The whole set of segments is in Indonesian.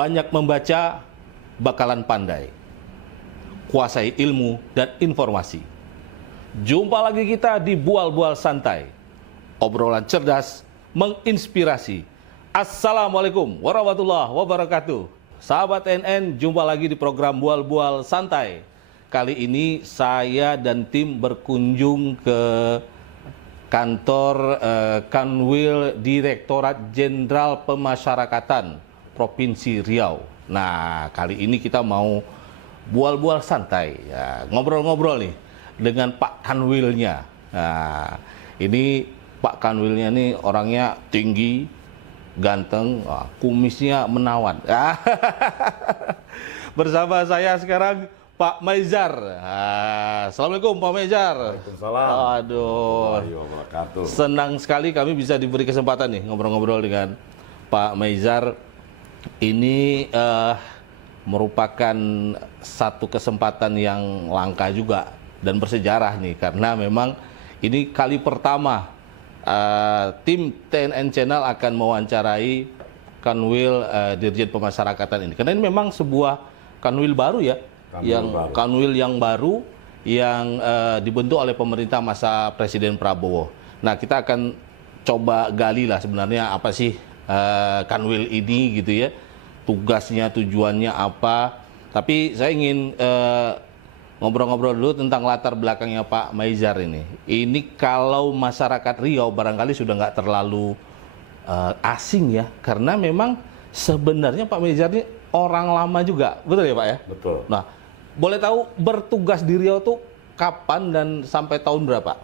Banyak membaca, bakalan pandai. Kuasai ilmu dan informasi. Jumpa lagi kita di Bual-Bual Santai. Obrolan cerdas, menginspirasi. Assalamualaikum warahmatullahi wabarakatuh. Sahabat NN, jumpa lagi di program Bual-Bual Santai. Kali ini saya dan tim berkunjung ke kantor Kanwil Direktorat Jenderal Pemasyarakatan Provinsi Riau. Nah, kali ini kita mau bual-bual santai, ya, ngobrol-ngobrol nih dengan Pak Kanwilnya. Nah, ini Pak Kanwilnya nih orangnya tinggi, ganteng, kumisnya menawan. Bersama saya sekarang Pak Maizar. Assalamualaikum Pak Maizar. Waalaikumsalam. Aduh, senang sekali kami bisa diberi kesempatan nih ngobrol-ngobrol dengan Pak Maizar. Ini merupakan satu kesempatan yang langka juga dan bersejarah nih, karena memang ini kali pertama tim TNN Channel akan mewawancarai Kanwil Dirjen Pemasyarakatan ini. Karena ini memang sebuah kanwil baru ya, kanwil yang baru yang dibentuk oleh pemerintah masa Presiden Prabowo. Nah, kita akan coba gali lah sebenarnya apa sih kanwil ini gitu ya, tugasnya, tujuannya apa. Tapi saya ingin ngobrol-ngobrol dulu tentang latar belakangnya Pak Maizar ini. Ini kalau masyarakat Riau barangkali sudah nggak terlalu asing ya, karena memang sebenarnya Pak Maizar ini orang lama juga, betul ya Pak ya? Betul. Nah, boleh tahu bertugas di Riau tuh kapan dan sampai tahun berapa?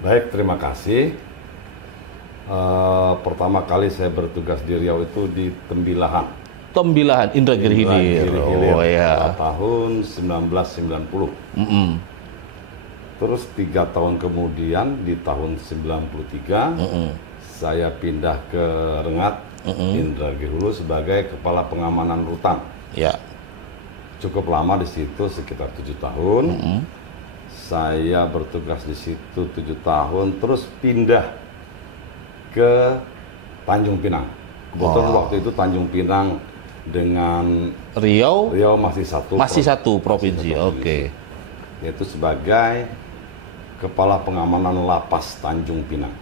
Baik, terima kasih. Pertama kali saya bertugas di Riau itu di Tembilahan. Tembilahan, Indragiri Hilir. Oh ya. Tahun 1990. Terus 3 tahun kemudian di tahun 93 saya pindah ke Rengat, Indragiri Hulu sebagai Kepala Pengamanan Rutan. Ya. Cukup lama di situ, sekitar 7 tahun. Saya bertugas di situ 7 tahun, terus pindah ke Tanjung Pinang. Kebetulan waktu itu Tanjung Pinang dengan Riau masih satu provinsi. Oke. Yaitu sebagai Kepala Pengamanan Lapas Tanjung Pinang.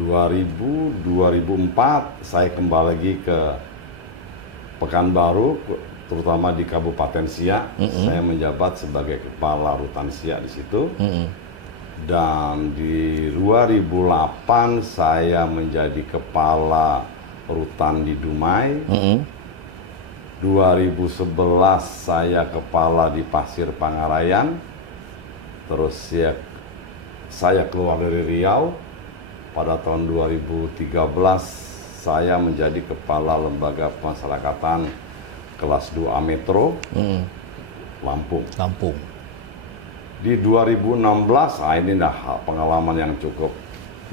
2004 saya kembali lagi ke Pekanbaru, terutama di Kabupaten Siak. Saya menjabat sebagai Kepala Rutan Siak di situ. Dan di 2008 saya menjadi Kepala Rutan di Dumai. 2011 saya Kepala di Pasir Pangarayan. Terus saya keluar dari Riau. Pada tahun 2013 saya menjadi Kepala Lembaga Pemasyarakatan kelas 2A Metro, Lampung. Di 2016, ini pengalaman yang cukup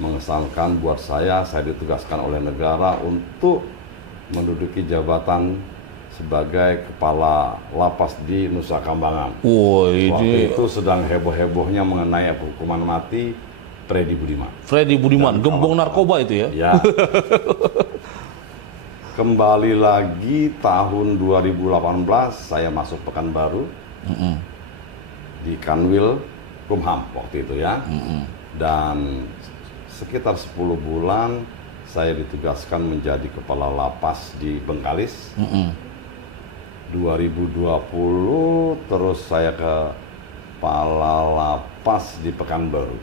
mengesankan buat saya. Saya ditugaskan oleh negara untuk menduduki jabatan sebagai Kepala Lapas di Nusa Kambangan. Waktu itu sedang heboh-hebohnya mengenai hukuman mati Freddy Budiman, gembong narkoba itu ya? Ya. Kembali lagi tahun 2018 saya masuk Pekanbaru. Di Kanwil Kumham waktu itu ya. Dan sekitar 10 bulan saya ditugaskan menjadi Kepala Lapas di Bengkalis. 2020 terus saya ke Kepala Lapas di Pekanbaru.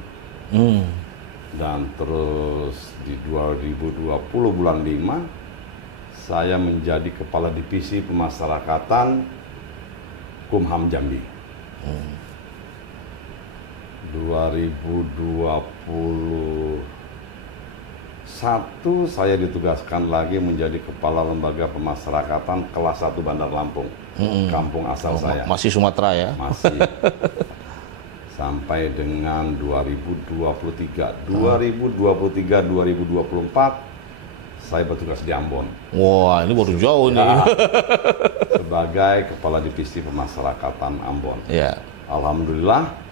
Dan terus di 2020 bulan 5 saya menjadi Kepala Divisi Pemasyarakatan Kumham Jambi. 2021 saya ditugaskan lagi menjadi Kepala Lembaga Pemasyarakatan kelas 1 Bandar Lampung, kampung asal saya. Masih Sumatera ya? Masih. Sampai dengan 2023. 2023-2024 saya bertugas di Ambon. Wah, ini baru jauh nih. Sebagai Kepala Divisi Pemasyarakatan Ambon. Ya. Alhamdulillah,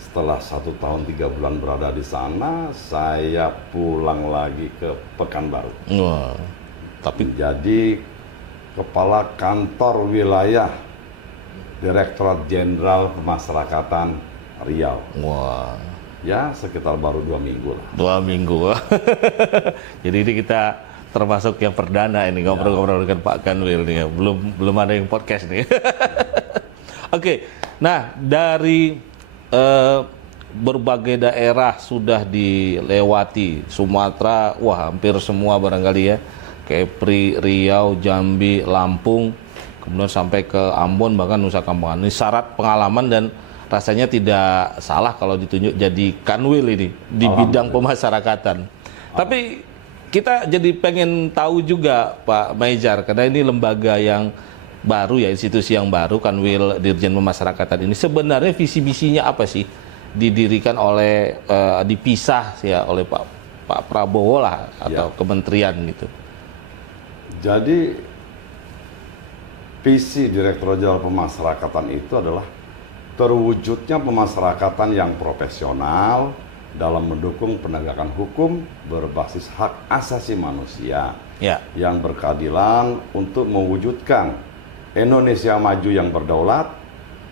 setelah 1 tahun 3 bulan berada di sana, saya pulang lagi ke Pekanbaru. Wah. Tapi menjadi Kepala Kantor Wilayah Direktorat Jenderal Pemasyarakatan Riau. wah, Ya, sekitar baru 2 minggu lah. 2 minggu. Jadi ini kita termasuk yang perdana ini ngobrol-ngobrol dengan Pak Kanwil nih. Belum ada yang podcast nih. Oke. Nah, dari berbagai daerah sudah dilewati. Sumatera, wah hampir semua barangkali ya. Kepri, Riau, Jambi, Lampung, kemudian sampai ke Ambon, bahkan Nusa Kambangan. Ini syarat pengalaman dan rasanya tidak salah kalau ditunjuk jadi Kanwil ini di bidang pemasyarakatan. Tapi kita jadi pengen tahu juga Pak Maizar, karena ini lembaga yang baru ya, institusi yang baru, Kanwil Dirjen Pemasyarakatan ini. Sebenarnya visi misinya apa sih? Didirikan oleh, dipisah ya oleh Pak Prabowo lah, atau kementerian gitu. Jadi visi Direktorat Jenderal Pemasyarakatan itu adalah terwujudnya pemasyarakatan yang profesional dalam mendukung penegakan hukum berbasis hak asasi manusia yang berkeadilan untuk mewujudkan Indonesia maju yang berdaulat,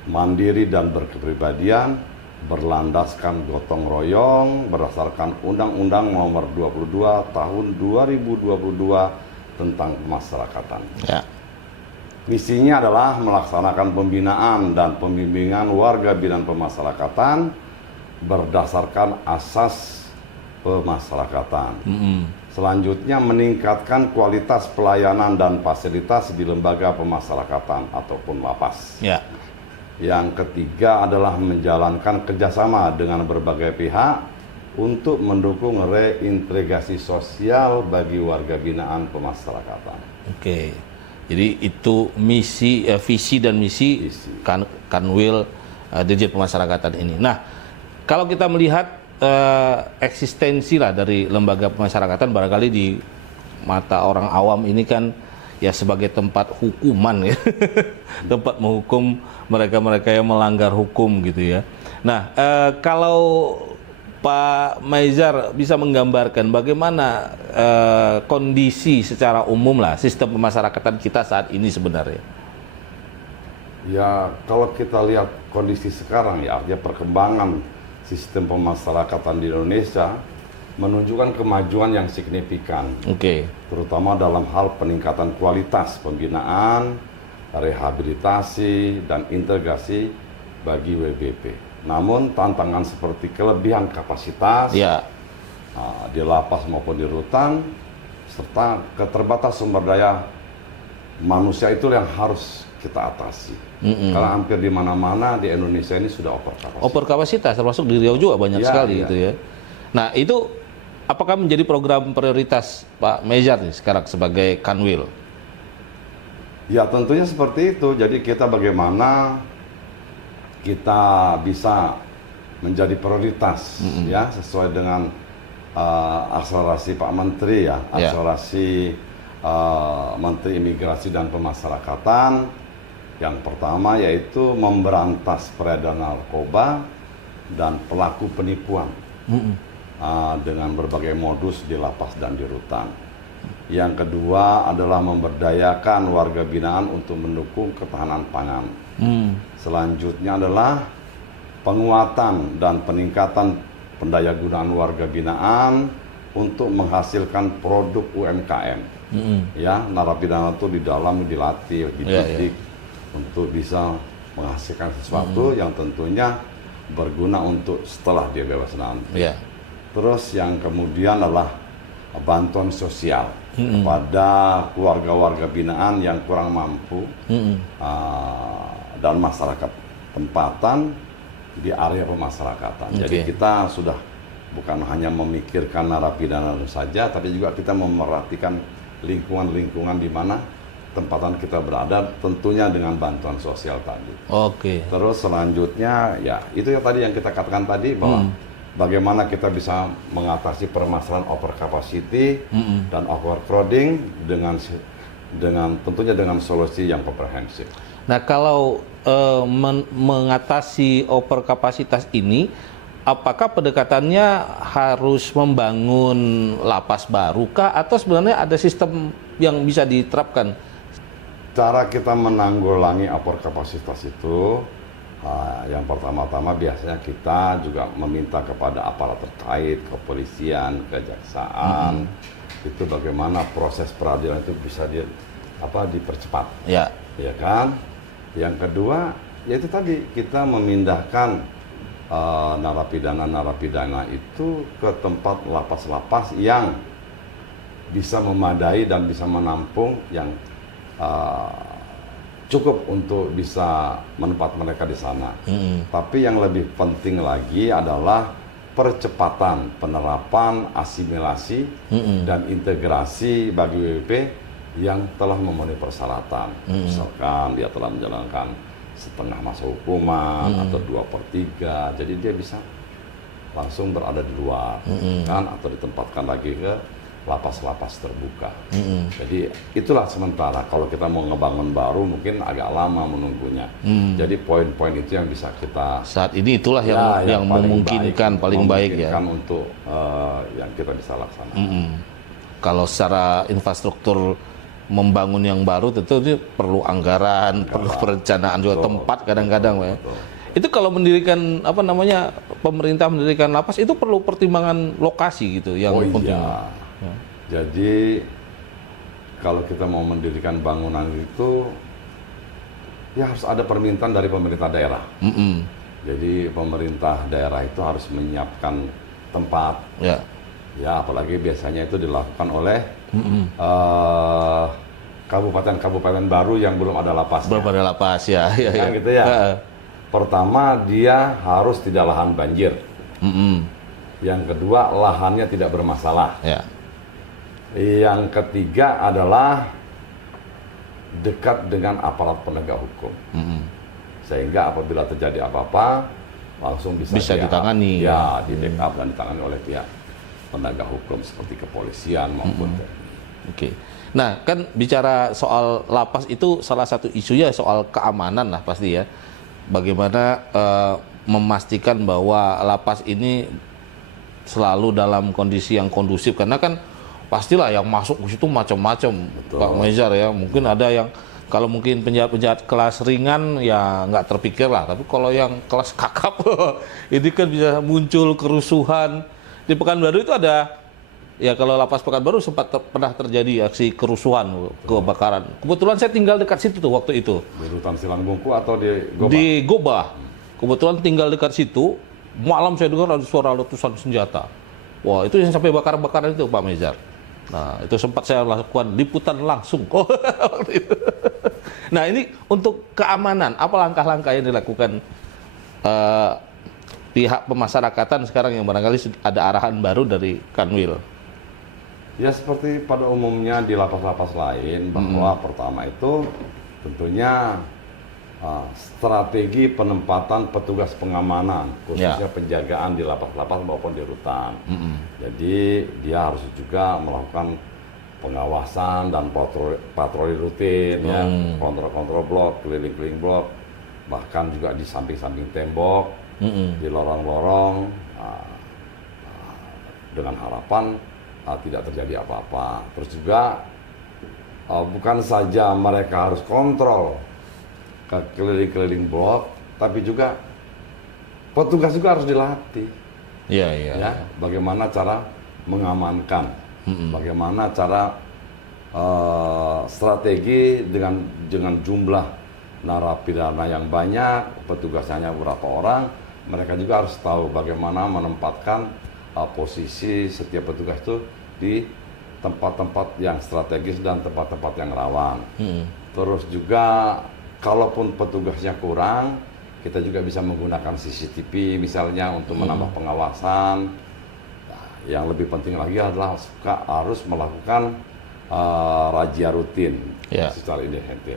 mandiri dan berkepribadian, berlandaskan gotong royong berdasarkan Undang-Undang Nomor 22 Tahun 2022 tentang pemasyarakatan. Misinya adalah melaksanakan pembinaan dan pembimbingan warga binaan pemasyarakatan berdasarkan asas pemasyarakatan. Selanjutnya meningkatkan kualitas pelayanan dan fasilitas di lembaga pemasyarakatan ataupun lapas. Yang ketiga adalah menjalankan kerjasama dengan berbagai pihak untuk mendukung reintegrasi sosial bagi warga binaan pemasyarakatan. Oke, jadi itu misi, visi dan misi Kanwil Dirjen Pemasyarakatan ini. Nah, kalau kita melihat eksistensi lah dari lembaga pemasyarakatan, barangkali di mata orang awam ini kan ya sebagai tempat hukuman ya, tempat menghukum mereka-mereka yang melanggar hukum gitu ya. Nah, kalau Pak Maizar bisa menggambarkan bagaimana kondisi secara umum lah sistem pemasyarakatan kita saat ini sebenarnya? Ya, kalau kita lihat kondisi sekarang ya, artinya perkembangan sistem pemasyarakatan di Indonesia menunjukkan kemajuan yang signifikan. Terutama dalam hal peningkatan kualitas pembinaan, rehabilitasi, dan integrasi bagi WBP. Namun tantangan seperti kelebihan kapasitas di lapas maupun di rutan, serta keterbatasan sumber daya manusia itu yang harus kita atasi. Karena hampir di mana-mana di Indonesia ini sudah overkapasitas. Overkapasitas, termasuk di Riau juga banyak sekali gitu ya. Nah, itu apakah menjadi program prioritas Pak Maizar nih sekarang sebagai Kanwil? Ya, tentunya seperti itu. Jadi kita bagaimana kita bisa menjadi prioritas ya, sesuai dengan akselerasi Pak Menteri ya, akselerasi Menteri Imigrasi dan Pemasyarakatan. Yang pertama yaitu memberantas peredaran narkoba dan pelaku penipuan dengan berbagai modus di lapas dan di rutan. Yang kedua adalah memberdayakan warga binaan untuk mendukung ketahanan pangan. Selanjutnya adalah penguatan dan peningkatan pendayagunaan warga binaan untuk menghasilkan produk UMKM. Ya, narapidana itu di dalam dilatih, dididik untuk bisa menghasilkan sesuatu yang tentunya berguna untuk setelah dia bebas nanti. Terus yang kemudian adalah bantuan sosial kepada keluarga-warga binaan yang kurang mampu dan masyarakat tempatan di area pemasyarakatan. Jadi kita sudah bukan hanya memikirkan narapidana saja, tapi juga kita memerhatikan lingkungan-lingkungan di mana tempatan kita berada, tentunya dengan bantuan sosial tadi. Terus selanjutnya ya itu yang tadi yang kita katakan tadi, bahwa bagaimana kita bisa mengatasi permasalahan overcapacity dan overcrowding dengan tentunya dengan solusi yang komprehensif. Nah, kalau mengatasi overkapasitas ini, apakah pendekatannya harus membangun lapas baru kah atau sebenarnya ada sistem yang bisa diterapkan? Cara kita menanggulangi over kapasitas itu, yang pertama-tama biasanya kita juga meminta kepada aparat terkait, kepolisian, kejaksaan, itu bagaimana proses peradilan itu bisa dipercepat, Ya. ya kan? Yang kedua, yaitu tadi kita memindahkan narapidana itu ke tempat lapas-lapas yang bisa memadai dan bisa menampung yang cukup untuk bisa menempat mereka di sana. Tapi yang lebih penting lagi adalah percepatan penerapan asimilasi dan integrasi bagi WWP yang telah memenuhi persyaratan. Misalkan dia telah menjalankan setengah masa hukuman atau 2/3, jadi dia bisa langsung berada di luar, kan, atau ditempatkan lagi ke lapas-lapas terbuka. Jadi itulah sementara. Kalau kita mau ngebangun baru mungkin agak lama menunggunya. Jadi poin-poin itu yang bisa kita Saat ini itulah yang memungkinkan paling baik ya. Untuk yang kita bisa laksanakan. Kalau secara infrastruktur membangun yang baru tentu itu perlu anggaran, perlu perencanaan juga, tempat kadang-kadang ya. Itu kalau mendirikan pemerintah mendirikan lapas itu perlu pertimbangan lokasi gitu yang penting. Iya. Jadi kalau kita mau mendirikan bangunan itu ya harus ada permintaan dari pemerintah daerah. Jadi pemerintah daerah itu harus menyiapkan tempat. Ya, apalagi biasanya itu dilakukan oleh kabupaten-kabupaten baru yang belum ada lapasnya. Belum ada lapas ya. Kan gitu ya. Pertama, dia harus tidak lahan banjir. Yang kedua, lahannya tidak bermasalah. Yang ketiga adalah dekat dengan aparat penegak hukum. Sehingga apabila terjadi apa-apa, langsung bisa ditangani. Ya, di backup dan ditangani oleh pihak penegak hukum seperti kepolisian maupun TNI. Oke. Nah, kan bicara soal lapas itu salah satu isunya soal keamanan lah pasti ya. Bagaimana memastikan bahwa lapas ini selalu dalam kondisi yang kondusif, karena kan pastilah yang masuk ke situ macam-macam, Pak Maizar ya. Mungkin ada yang kalau mungkin penjahat-penjahat kelas ringan ya nggak terpikir lah, tapi kalau yang kelas kakap ini kan bisa muncul kerusuhan. Di Pekanbaru itu ada, ya kalau lapas Pekanbaru sempat pernah terjadi aksi kerusuhan, kebakaran. Kebetulan saya tinggal dekat situ tuh waktu itu. Di Rutan Silangbungku atau di Gobah? Di Gobah. Kebetulan tinggal dekat situ, malam saya dengar ada suara letusan senjata. Wah, itu yang sampai bakar-bakaran itu Pak Maizar. Nah, itu sempat saya lakukan liputan langsung. Nah, ini untuk keamanan, apa langkah-langkah yang dilakukan pihak pemasyarakatan sekarang yang barangkali ada arahan baru dari Kanwil? Ya seperti pada umumnya di lapas-lapas lain, bahwa pertama itu tentunya strategi penempatan petugas pengamanan, khususnya penjagaan di lapas-lapas maupun di rutan. Jadi dia harus juga melakukan pengawasan dan patroli rutin, ya, kontrol-kontrol blok, keliling-keliling blok, bahkan juga di samping-samping tembok, di lorong-lorong, dengan harapan tidak terjadi apa-apa. Terus juga bukan saja mereka harus kontrol ke keliling-keliling blok, tapi juga petugas juga harus dilatih. Ya, bagaimana cara mengamankan, bagaimana cara strategi dengan jumlah narapidana yang banyak, petugasnya hanya beberapa orang. Mereka juga harus tahu bagaimana menempatkan posisi setiap petugas itu di tempat-tempat yang strategis dan tempat-tempat yang rawan. Terus juga kalaupun petugasnya kurang, kita juga bisa menggunakan CCTV misalnya untuk menambah pengawasan. Nah, yang lebih penting lagi adalah harus melakukan razia rutin secara indentif.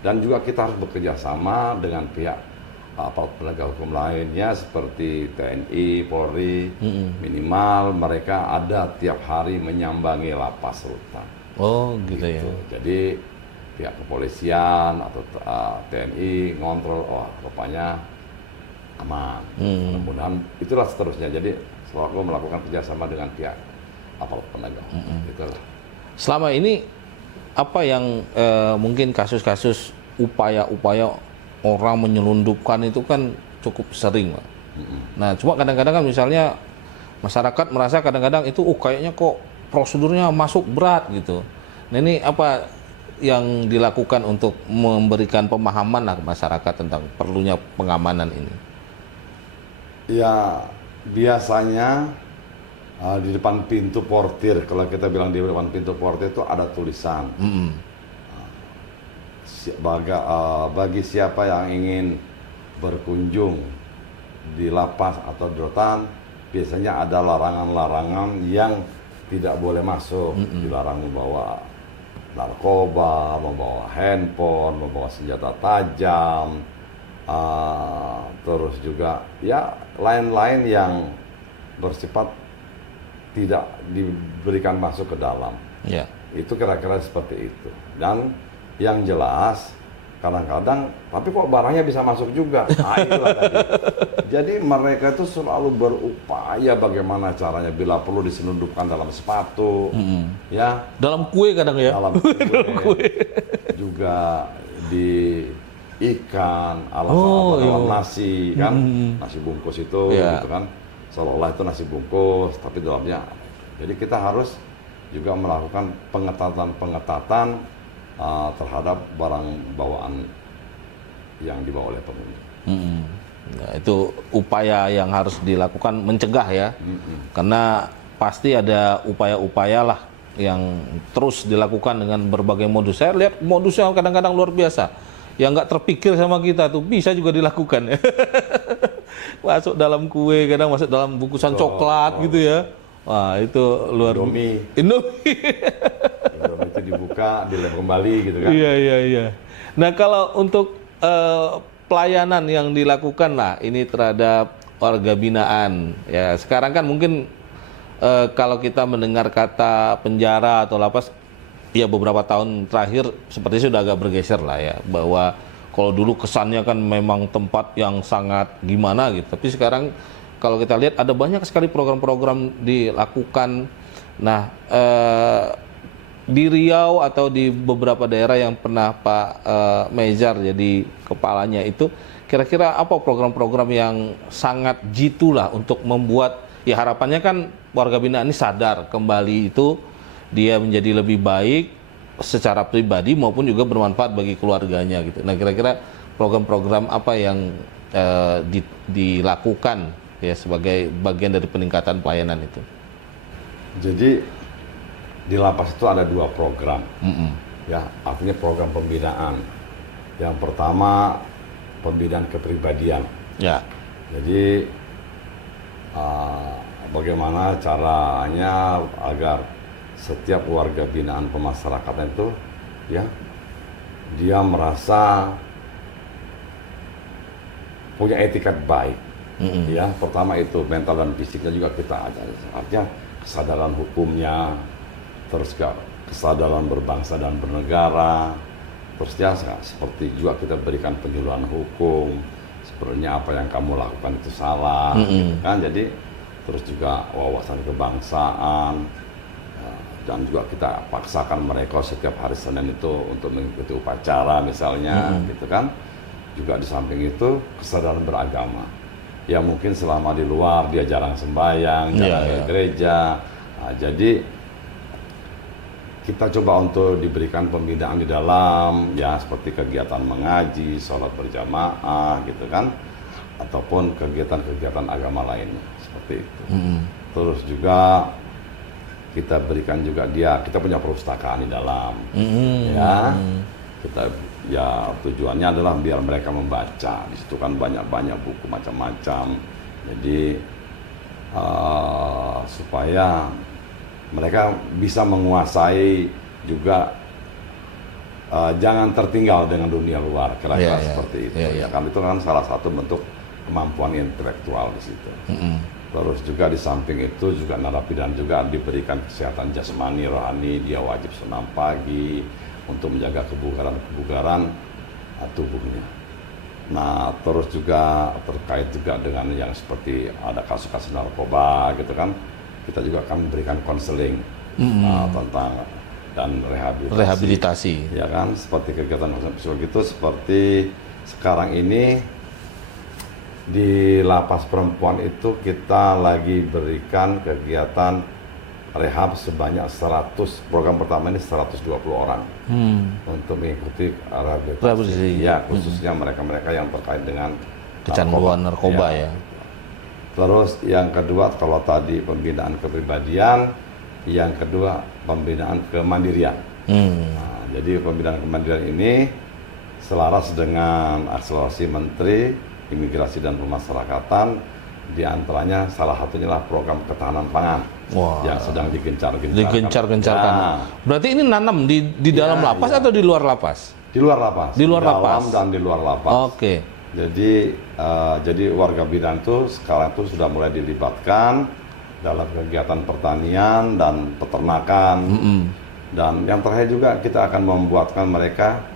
Dan juga kita harus bekerja sama dengan pihak aparat penegak hukum lainnya seperti TNI, Polri, minimal mereka ada tiap hari menyambangi lapas rutan. Oh, gitu ya. Jadi pihak kepolisian atau TNI ngontrol, rupanya aman. Mudah-mudahan itulah seterusnya. Jadi selalu melakukan kerjasama dengan pihak aparat penegak hukum. Itulah. Selama ini apa yang mungkin kasus-kasus upaya-upaya orang menyelundupkan itu kan cukup sering, Pak. Nah, cuma kadang-kadang kan misalnya masyarakat merasa kadang-kadang itu kayaknya kok prosedurnya masuk berat gitu. Nah, ini apa yang dilakukan untuk memberikan pemahaman lah ke masyarakat tentang perlunya pengamanan ini? Ya, biasanya di depan pintu portir, kalau kita bilang di depan pintu portir itu ada tulisan. Bagi siapa yang ingin berkunjung di lapas atau di rutan, biasanya ada larangan-larangan yang tidak boleh masuk. Dilarang membawa narkoba, membawa handphone, membawa senjata tajam, terus juga ya lain-lain yang bersifat tidak diberikan masuk ke dalam. Ya. Itu kira-kira seperti itu. Dan yang jelas kadang-kadang, tapi kok barangnya bisa masuk juga. Nah, itulah tadi. Jadi mereka itu selalu berupaya bagaimana caranya, bila perlu diselundupkan dalam sepatu, ya. Dalam kue kadang ya. Dalam kue. Juga di ikan, dalam nasi kan, nasi bungkus itu, gitu kan. Seolah-olah itu nasi bungkus, tapi dalamnya. Jadi kita harus juga melakukan pengetatan terhadap barang bawaan yang dibawa oleh penghuni. Nah, itu upaya yang harus dilakukan mencegah ya, karena pasti ada upaya-upaya lah yang terus dilakukan dengan berbagai modus. Saya lihat modusnya kadang-kadang luar biasa, yang nggak terpikir sama kita tuh bisa juga dilakukan. Masuk dalam kue, kadang masuk dalam bungkusan coklat gitu ya. Wah, itu luar Indomie. Indomie itu dibuka, dilem kembali gitu kan. Iya. Nah, kalau untuk pelayanan yang dilakukan lah ini terhadap warga binaan, ya sekarang kan mungkin kalau kita mendengar kata penjara atau lapas, ya beberapa tahun terakhir seperti sudah agak bergeser lah ya, bahwa kalau dulu kesannya kan memang tempat yang sangat gimana gitu, tapi sekarang kalau kita lihat ada banyak sekali program-program dilakukan. Nah, di Riau atau di beberapa daerah yang pernah Pak Meizar jadi kepalanya itu, kira-kira apa program-program yang sangat jitu lah untuk membuat, ya harapannya kan warga binaan ini sadar kembali itu dia menjadi lebih baik secara pribadi maupun juga bermanfaat bagi keluarganya gitu. Nah, kira-kira program-program apa yang dilakukan ya sebagai bagian dari peningkatan pelayanan itu? Jadi di lapas itu ada 2 program, ya artinya program pembinaan. Yang pertama pembinaan kepribadian. Ya. Jadi bagaimana caranya agar setiap warga binaan pemasarakatan itu, ya dia merasa punya etikat baik. Ya, pertama itu mental dan fisiknya juga kita ada, artinya kesadaran hukumnya, terus kesadaran berbangsa dan bernegara, terus ya seperti juga kita berikan penyuluhan hukum, sebenarnya apa yang kamu lakukan itu salah, kan? Jadi terus juga wawasan kebangsaan, dan juga kita paksakan mereka setiap hari Senin itu untuk mengikuti upacara misalnya, gitu kan? Juga di samping itu kesadaran beragama. Ya mungkin selama di luar dia jarang sembahyang, jarang ke gereja. Nah, jadi kita coba untuk diberikan pembinaan di dalam, ya seperti kegiatan mengaji, sholat berjamaah gitu kan, ataupun kegiatan-kegiatan agama lainnya seperti itu. Terus juga kita berikan juga kita punya perpustakaan di dalam, ya. Kita ya tujuannya adalah biar mereka membaca. Di situ kan banyak-banyak buku macam-macam. Jadi supaya mereka bisa menguasai juga, jangan tertinggal dengan dunia luar, kira-kira seperti itu. Kan itu kan salah satu bentuk kemampuan intelektual di situ. Terus juga di samping itu juga narapidana juga diberikan kesehatan jasmani, rohani, dia wajib senam pagi untuk menjaga kebugaran tubuhnya. Nah, terus juga terkait juga dengan yang seperti ada kasus-kasus narkoba gitu kan, kita juga akan memberikan konseling tentang dan Rehabilitasi. ya kan, seperti kegiatan psikologi itu seperti sekarang ini di lapas perempuan itu kita lagi berikan kegiatan rehab sebanyak 100, program pertama ini 120 orang untuk mengikuti rehabilitasi. Ya, khususnya mereka-mereka yang terkait dengan Kecanduan narkoba ya. Terus yang kedua, kalau tadi pembinaan kepribadian, yang kedua pembinaan kemandirian. Nah, jadi pembinaan kemandirian ini selaras dengan akselerasi Menteri Imigrasi dan Pemasyarakatan, di antaranya salah satunya lah program ketahanan pangan. Wah. Yang sedang digencar-gencarkan. Digencar-gencarkan. Ya. Berarti ini nanam di dalam lapas atau di luar lapas? Di luar lapas. Di luar lapas. Dalam dan di luar lapas. Oke. Jadi warga binaan itu sekarang itu sudah mulai dilibatkan dalam kegiatan pertanian dan peternakan. Dan yang terakhir juga kita akan membuatkan mereka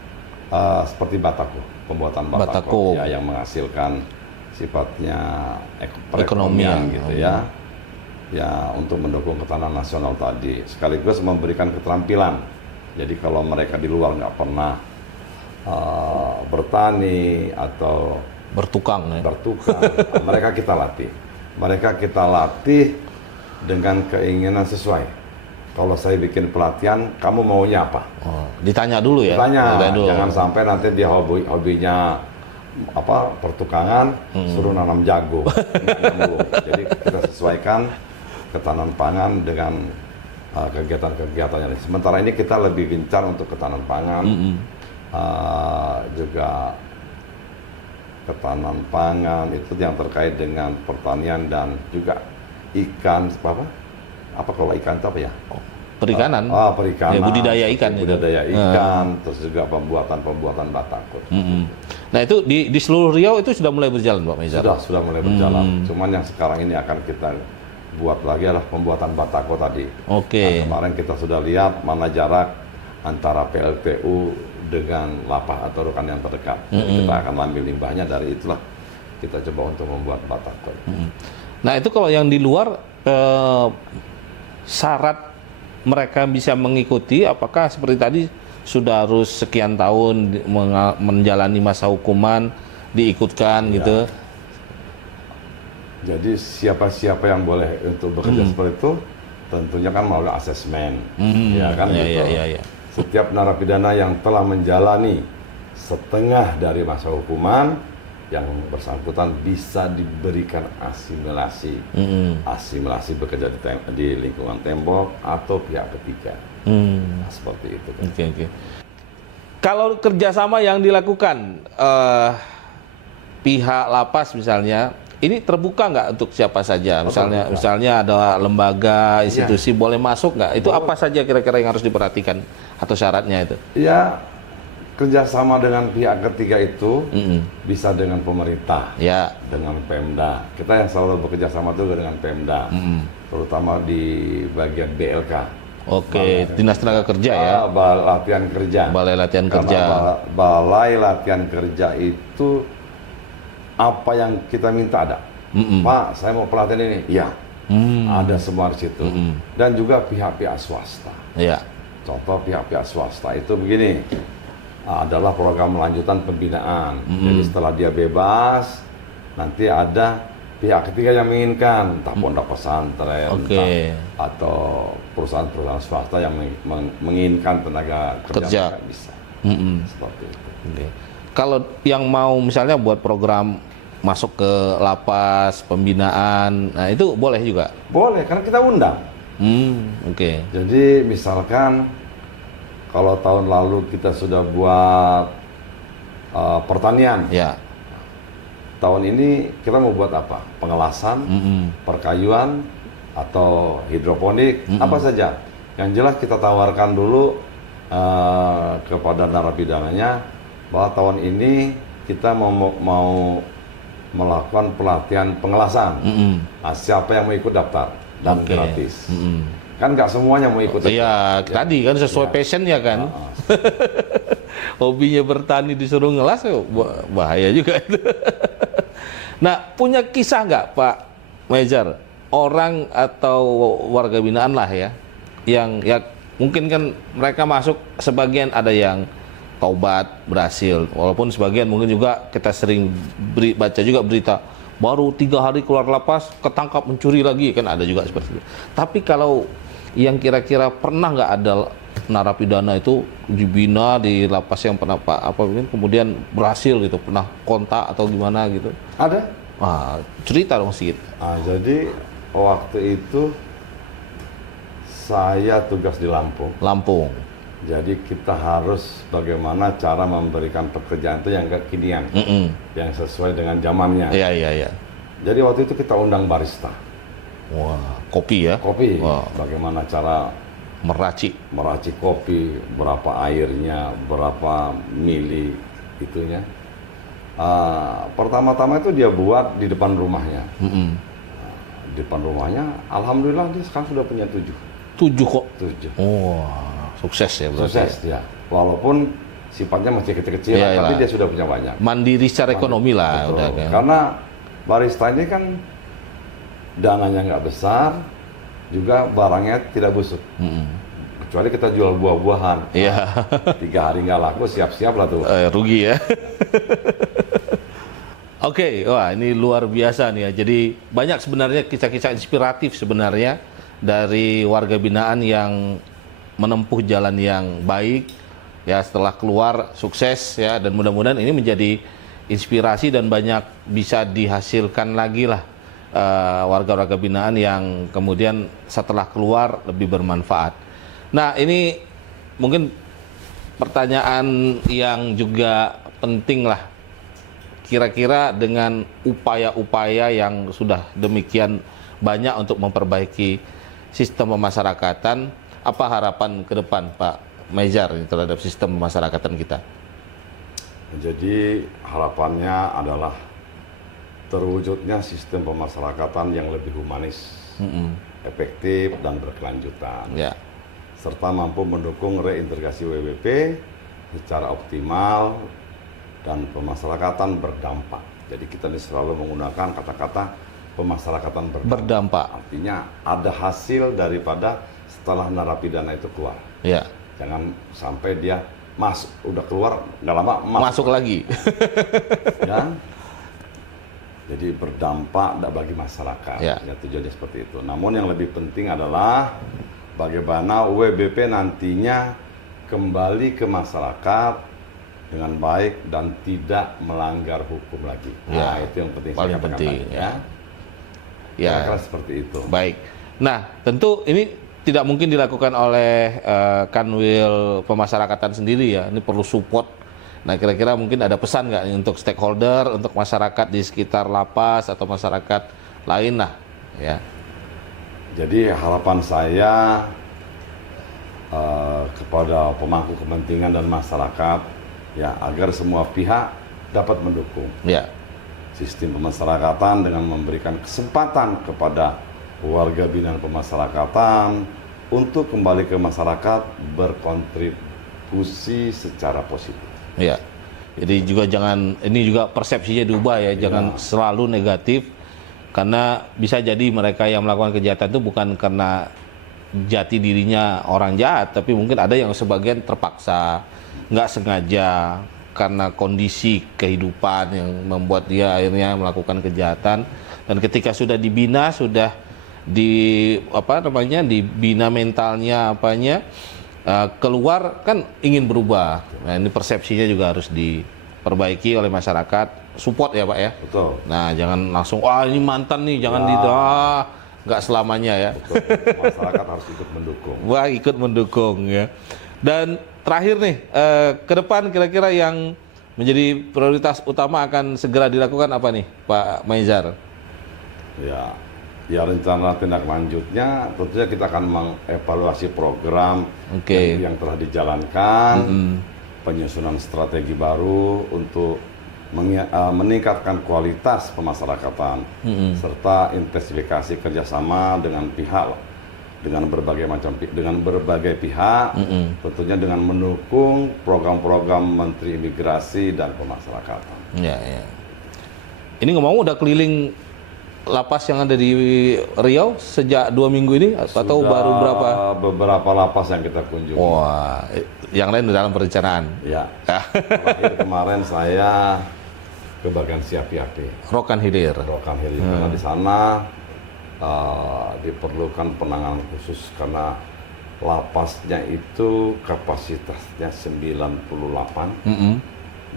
seperti batako, pembuatan batako ya, yang menghasilkan sifatnya perekonomian gitu ya. Ya, untuk mendukung ketahanan nasional tadi, sekaligus memberikan keterampilan. Jadi kalau mereka di luar nggak pernah bertani atau bertukang, mereka kita latih. Mereka kita latih dengan keinginan sesuai. Kalau saya bikin pelatihan, kamu maunya apa? Oh, ditanya dulu ya. Ditanya dulu. Jangan sampai nanti dia hobinya pertukangan, suruh nanam jagung. Jadi kita sesuaikan ketahanan pangan dengan kegiatan-kegiatannya. Sementara ini kita lebih gencar untuk ketahanan pangan, juga ketahanan pangan itu yang terkait dengan pertanian dan juga ikan, apa kalau ikan itu apa ya? Perikanan. Perikanan. Ya, budidaya ikan. Budidaya ikan, terus juga pembuatan batako. Nah itu di seluruh Riau itu sudah mulai berjalan, Pak Maizar? Sudah mulai berjalan. Cuman yang sekarang ini akan kita buat lagi adalah pembuatan batako tadi. Oke. Nah, kemarin kita sudah lihat mana jarak antara PLTU dengan lapas atau rekan yang terdekat. Jadi kita akan ambil limbahnya, dari itulah kita coba untuk membuat batako. Nah itu kalau yang di luar syarat mereka bisa mengikuti, apakah seperti tadi sudah harus sekian tahun menjalani masa hukuman diikutkan gitu? Jadi siapa-siapa yang boleh untuk bekerja seperti itu tentunya kan melalui asesmen, ya kan gitu. Ya. Setiap narapidana yang telah menjalani setengah dari masa hukuman, yang bersangkutan bisa diberikan asimilasi, asimilasi bekerja di lingkungan tembok atau pihak ketiga, nah, seperti itu. Oke. Kalau kerjasama yang dilakukan pihak lapas misalnya, ini terbuka nggak untuk siapa saja? Misalnya ada lembaga, institusi boleh masuk nggak? Itu apa saja kira-kira yang harus diperhatikan atau syaratnya itu? Ya, kerjasama dengan pihak ketiga itu bisa dengan pemerintah, dengan Pemda. Kita yang selalu bekerja sama juga dengan Pemda, terutama di bagian BLK. Oke, Dinas Tenaga Kerja ya? Balai Latihan Kerja. Balai Latihan Kerja. Balai Latihan Kerja itu apa yang kita minta ada. Pak, saya mau pelatihan ini. Ya, ada semua di situ. Dan juga pihak-pihak swasta. Ya. Contoh pihak-pihak swasta itu begini, adalah program lanjutan pembinaan. Jadi setelah dia bebas, nanti ada pihak ketiga yang menginginkan, entah pondok pesantren, atau perusahaan-perusahaan swasta yang menginginkan tenaga kerja. Bisa. Seperti itu. Kalau yang mau misalnya buat program masuk ke lapas, pembinaan, nah itu boleh juga? Boleh, karena kita undang. Jadi misalkan kalau tahun lalu kita sudah buat pertanian, tahun ini kita mau buat apa? Pengelasan, perkayuan, atau hidroponik, apa saja. Yang jelas kita tawarkan dulu kepada narapidananya bahwa tahun ini kita mau melakukan pelatihan pengelasan. Nah, siapa yang mau ikut daftar dan gratis. Kan nggak semuanya mau ikut. Iya, tadi kan sesuai passion ya kan. hobinya bertani disuruh ngelas, bahaya juga itu. Nah, punya kisah nggak Pak Meijar, orang atau warga binaan lah ya, yang ya mungkin kan mereka masuk, sebagian ada yang taubat berhasil, walaupun sebagian mungkin juga kita sering baca juga berita baru 3 hari keluar lapas ketangkap mencuri lagi, kan ada juga seperti itu. Tapi kalau yang kira-kira pernah nggak ada narapidana itu dibina di lapas yang pernah kemudian berhasil gitu, pernah kontak atau gimana gitu? Ada. Cerita dong sedikit. Jadi waktu itu saya tugas di Lampung. Jadi kita harus bagaimana cara memberikan pekerjaan itu yang kekinian, yang sesuai dengan zamannya. Iya. Jadi waktu itu kita undang barista. Wah, kopi ya? Kopi. Wah. Bagaimana cara meracik kopi, berapa airnya, berapa mili itunya. Pertama-tama itu dia buat di depan rumahnya. Di depan rumahnya, alhamdulillah dia sekarang sudah punya 7. 7 kok? 7. Sukses ya berarti. Sukses ya. Walaupun sifatnya masih kecil-kecil, tapi dia sudah punya banyak. Mandiri secara ekonomi lah. Betul. Udah kan. Karena barista ini kan dananya nggak besar, juga barangnya tidak busuk. Kecuali kita jual buah-buahan. Iya. 3 hari nggak laku, siap-siap lah tuh. Rugi ya. Oke, wah ini luar biasa nih ya. Jadi banyak sebenarnya kisah-kisah inspiratif sebenarnya dari warga binaan yang menempuh jalan yang baik ya, setelah keluar sukses ya, dan mudah-mudahan ini menjadi inspirasi dan banyak bisa dihasilkan lagi lah warga-warga binaan yang kemudian setelah keluar lebih bermanfaat. Nah, ini mungkin pertanyaan yang juga penting lah. Kira-kira dengan upaya-upaya yang sudah demikian banyak untuk memperbaiki sistem pemasyarakatan, apa harapan ke depan Pak Meijar terhadap sistem pemasyarakatan kita? Jadi harapannya adalah terwujudnya sistem pemasyarakatan yang lebih humanis, efektif dan berkelanjutan, serta mampu mendukung reintegrasi WWP secara optimal dan pemasyarakatan berdampak. Jadi kita ini selalu menggunakan kata-kata pemasyarakatan berdampak. Artinya ada hasil daripada setelah narapidana itu keluar. Jangan sampai dia udah keluar nggak lama masuk lagi. Ya. Jadi berdampak bagi masyarakat. Ya, tujuannya seperti itu. Namun yang lebih penting adalah bagaimana WBP nantinya kembali ke masyarakat dengan baik dan tidak melanggar hukum lagi. Nah, itu yang penting. Paling penting ya. Kira-kira seperti itu. Baik. Nah, tentu ini tidak mungkin dilakukan oleh Kanwil Pemasyarakatan sendiri ya. Ini perlu support. Nah, kira-kira mungkin ada pesan nggak untuk stakeholder, untuk masyarakat di sekitar lapas atau masyarakat lain lah, ya. Jadi harapan saya kepada pemangku kepentingan dan masyarakat ya, agar semua pihak dapat mendukung sistem pemasyarakatan dengan memberikan kesempatan kepada warga binaan pemasyarakatan untuk kembali ke masyarakat berkontribusi secara positif. Ya, jadi juga ini juga persepsinya diubah ya, jangan selalu negatif, karena bisa jadi mereka yang melakukan kejahatan itu bukan karena jati dirinya orang jahat, tapi mungkin ada yang sebagian terpaksa, nggak sengaja, karena kondisi kehidupan yang membuat dia akhirnya melakukan kejahatan. Dan ketika sudah dibina, sudah dibina mentalnya keluar kan ingin berubah. Nah, ini persepsinya juga harus diperbaiki oleh masyarakat. Support ya Pak ya. Betul. Nah, jangan langsung ini mantan nih, jangan nggak selamanya ya. Betul. Masyarakat harus ikut mendukung. Wah, ikut mendukung ya. Dan terakhir nih, ke depan kira-kira yang menjadi prioritas utama akan segera dilakukan apa nih Pak Meijar? Ya rencana tindak lanjutnya tentunya kita akan mengevaluasi program yang telah dijalankan, penyusunan strategi baru untuk meningkatkan kualitas pemasyarakatan, serta intensifikasi kerjasama dengan pihak dengan berbagai pihak, tentunya dengan mendukung program-program Menteri Imigrasi dan Pemasyarakatan. Ya, ya. Ini ngomong udah keliling lapas yang ada di Riau sejak 2 minggu ini atau baru berapa? Beberapa lapas yang kita kunjungi. Wah, yang lain dalam perencanaan. Ya. Terakhir kemarin saya ke bagian Siapiapi. Rokan Hilir. Karena di sana diperlukan penanganan khusus karena lapasnya itu kapasitasnya 98,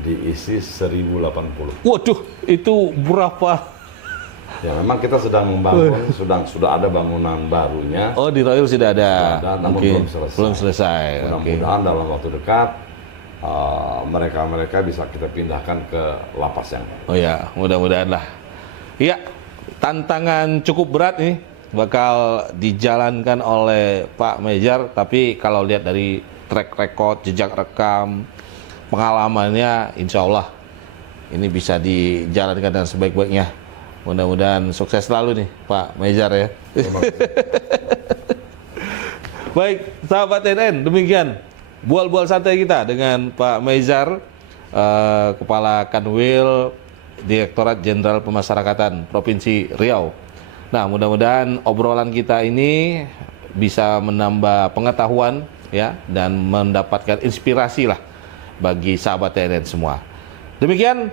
diisi 1080. Waduh, itu berapa? Ya memang kita sedang membangun, sudah ada bangunan barunya. Oh, di Royal sudah ada. Namun belum selesai. Oke. Mudah-mudahan dalam waktu dekat mereka bisa kita pindahkan ke lapas yang baru. Oh ya, mudah-mudahan lah. Iya, tantangan cukup berat nih bakal dijalankan oleh Pak Mejar, tapi kalau lihat dari track record, jejak rekam, pengalamannya, insya Allah ini bisa dijalankan dengan sebaik-baiknya. Mudah-mudahan sukses selalu nih Pak Mejar ya. Baik, sahabat TNN, demikian bual-bual santai kita dengan Pak Mejar, Kepala Kanwil Direktorat Jenderal Pemasyarakatan Provinsi Riau. Nah, mudah-mudahan obrolan kita ini bisa menambah pengetahuan ya dan mendapatkan inspirasi lah bagi sahabat TNN semua. Demikian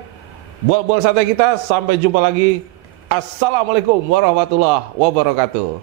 bual-bual santai kita, sampai jumpa lagi. Assalamualaikum warahmatullahi wabarakatuh.